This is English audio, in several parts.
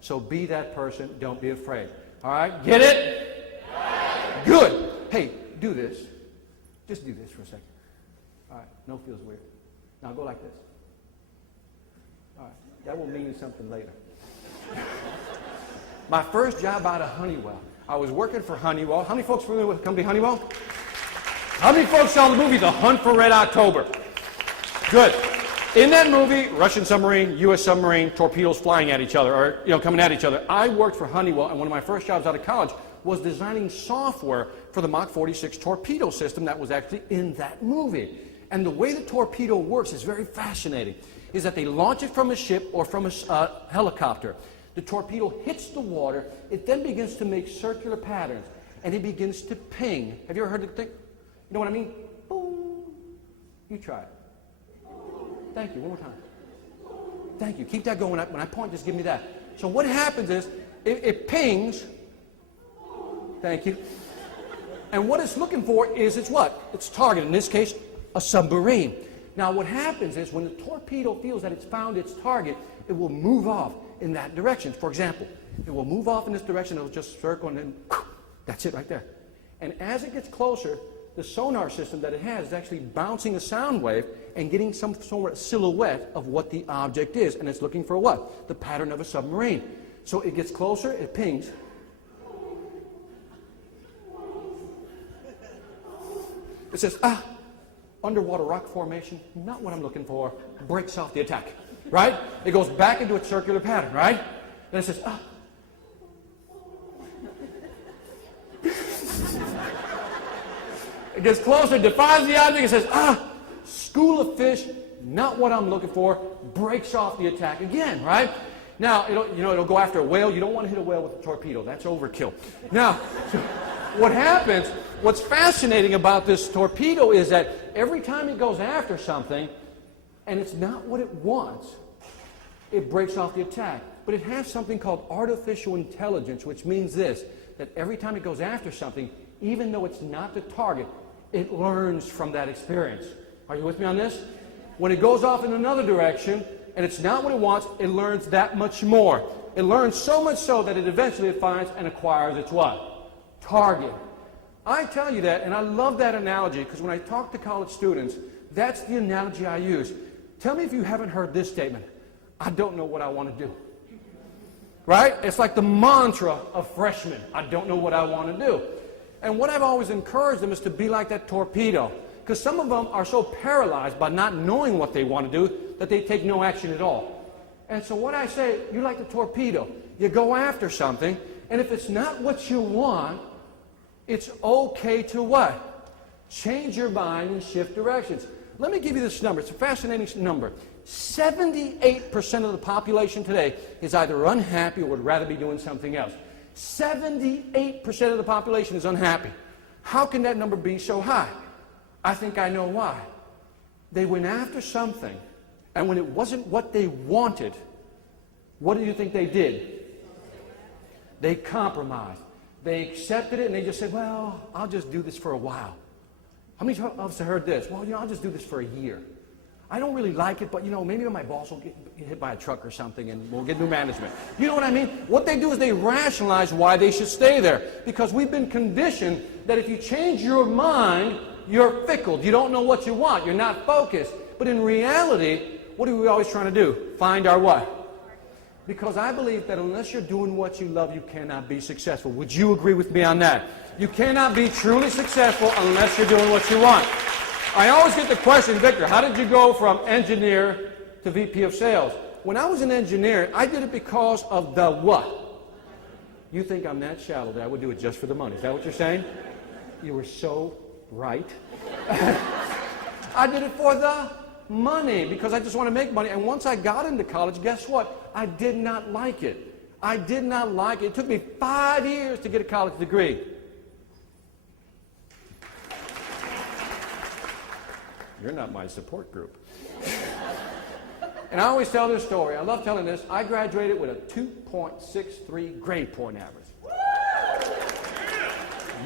So be that person. Don't be afraid. All right? Get it? Good. Hey, do this. Just do this for a second. All right. No feels weird. Now go like this. All right. That will mean something later. My first job out of Honeywell. I was working for Honeywell. How many folks familiar with the company Honeywell? How many folks saw the movie The Hunt for Red October? Good. In that movie, Russian submarine, U.S. submarine, torpedoes flying at each other, or coming at each other. I worked for Honeywell, and one of my first jobs out of college was designing software for the Mach 46 torpedo system that was actually in that movie. And the way the torpedo works is very fascinating. Is that they launch it from a ship or from a helicopter. The torpedo hits the water. It then begins to make circular patterns, and it begins to ping. Have you ever heard the thing? You know what I mean? Boom. You try it. Thank you. One more time. Thank you. Keep that going. When I point, just give me that. So what happens is, it pings. Thank you. And what it's looking for is its what? Its target. In this case, a submarine. Now what happens is, when the torpedo feels that it's found its target, it will move off in that direction. For example, it will move off in this direction. It will just circle, and then that's it right there. And as it gets closer, the sonar system that it has is actually bouncing a sound wave and getting some sort of silhouette of what the object is. And it's looking for what? The pattern of a submarine. So it gets closer, it pings. It says, underwater rock formation, not what I'm looking for, breaks off the attack, right? It goes back into its circular pattern, right? Then it says, It gets closer, defines the object, and says, school of fish, not what I'm looking for, breaks off the attack again, right? Now, it'll go after a whale. You don't want to hit a whale with a torpedo. That's overkill. Now, what happens, what's fascinating about this torpedo is that every time it goes after something, and it's not what it wants, it breaks off the attack. But it has something called artificial intelligence, which means this, that every time it goes after something, even though it's not the target, it learns from that experience. Are you with me on this? When it goes off in another direction, and it's not what it wants, it learns that much more. It learns so much so that it eventually finds and acquires its what? Target. I tell you that, and I love that analogy, because when I talk to college students, that's the analogy I use. Tell me if you haven't heard this statement. I don't know what I want to do. Right? It's like the mantra of freshmen. I don't know what I want to do. And what I've always encouraged them is to be like that torpedo. Because some of them are so paralyzed by not knowing what they want to do that they take no action at all. And so what I say, you're like the torpedo. You go after something, and if it's not what you want, it's okay to what? Change your mind and shift directions. Let me give you this number. It's a fascinating number. 78% of the population today is either unhappy or would rather be doing something else. 78% of the population is unhappy. How can that number be so high? I think I know why. They went after something, and when it wasn't what they wanted, what do you think they did? They compromised. They accepted it, and they just said, well, I'll just do this for a while. How many of us have heard this? Well, I'll just do this for a year. I don't really like it, but, maybe my boss will get hit by a truck or something, and we'll get new management. You know what I mean? What they do is they rationalize why they should stay there. Because we've been conditioned that if you change your mind, you're fickle. You don't know what you want. You're not focused. But in reality, what are we always trying to do? Find our what? Because I believe that unless you're doing what you love, you cannot be successful. Would you agree with me on that? You cannot be truly successful unless you're doing what you want. I always get the question, Victor, how did you go from engineer to VP of sales? When I was an engineer, I did it because of the what? You think I'm that shallow that I would do it just for the money. Is that what you're saying? You were so right. I did it for the money because I just want to make money. And once I got into college, guess what? I did not like it. I did not like it. It took me 5 years to get a college degree. You're not my support group. And I always tell this story. I love telling this. I graduated with a 2.63 grade point average.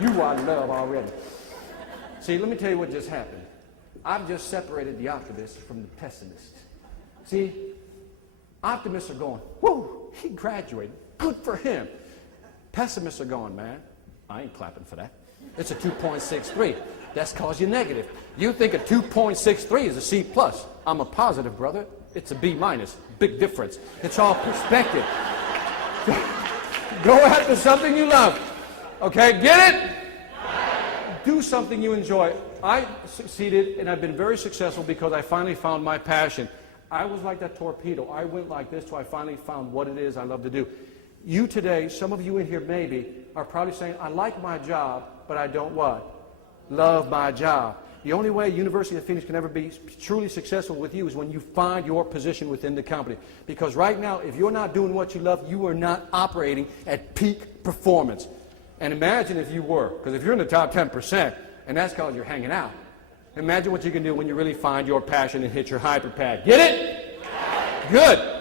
You I love already. See, let me tell you what just happened. I've just separated the optimist from the pessimist. See, Optimists are going, whoa, he graduated. Good for him. Pessimists are going, man, I ain't clapping for that. It's a 2.63. That's because you're negative. You think a 2.63 is a C+. I'm a positive, brother. It's a B-. Big difference. It's all perspective. Go after something you love. Okay, get it? Do something you enjoy. I succeeded, and I've been very successful because I finally found my passion. I was like that torpedo. I went like this till I finally found what it is I love to do. You today, some of you in here maybe, are probably saying, I like my job, but I don't what? Love my job. The only way University of Phoenix can ever be truly successful with you is when you find your position within the company. Because right now, if you're not doing what you love, you are not operating at peak performance. And imagine if you were, because if you're in the top 10%, and that's because you're hanging out, imagine what you can do when you really find your passion and hit your hyper pad. Get it? Good.